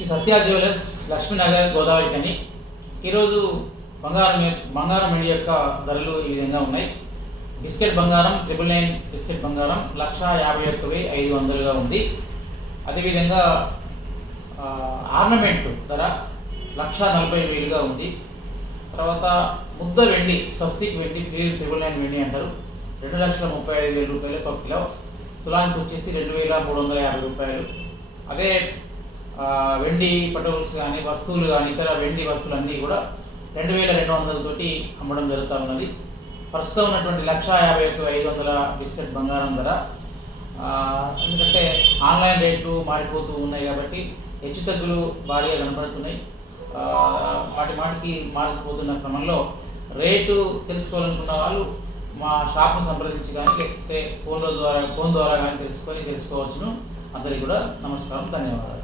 శ్రీ సత్య jewellers, Lakshmi Nagar, Godavari కని. ఈరోజు బంగారం వెండి యొక్క ధరలు ఈ విధంగా ఉన్నాయి. బిస్కెట్ బంగారం 999 బిస్కెట్ బంగారం 1,51,500గా ఉంది. అదేవిధంగా ఆర్నమెంట్ ధర 1,40,000గా ఉంది. తర్వాత ముద్ద వెండి, స్వస్తిక్ వెండి, 999 వెండి అంటారు, 2,35,000 రూపాయలు ఒక కిలో. తులానికి వచ్చేసి 2,350 రూపాయలు. అదే వెండి పటోల్స్ కానీ వస్తువులు కానీ ఇతర వెండి వస్తువులన్నీ కూడా 2,200 తోటి అమ్మడం జరుగుతూ ఉన్నది. ప్రస్తుతం ఉన్నటువంటి 1,51,500 బిస్కెట్ బంగారం ధర, ఎందుకంటే ఆన్లైన్ రేట్లు మారిపోతూ ఉన్నాయి కాబట్టి హెచ్చు తగ్గులు భారీగా కనపడుతున్నాయి. మాటికి మారిపోతున్న క్రమంలో రేటు తెలుసుకోవాలనుకున్న వాళ్ళు మా షాప్ను సంప్రదించి కానీ లేకపోతే ఫోన్ ద్వారా కానీ తెలుసుకోవచ్చును. అందరికీ కూడా నమస్కారం, ధన్యవాదాలు.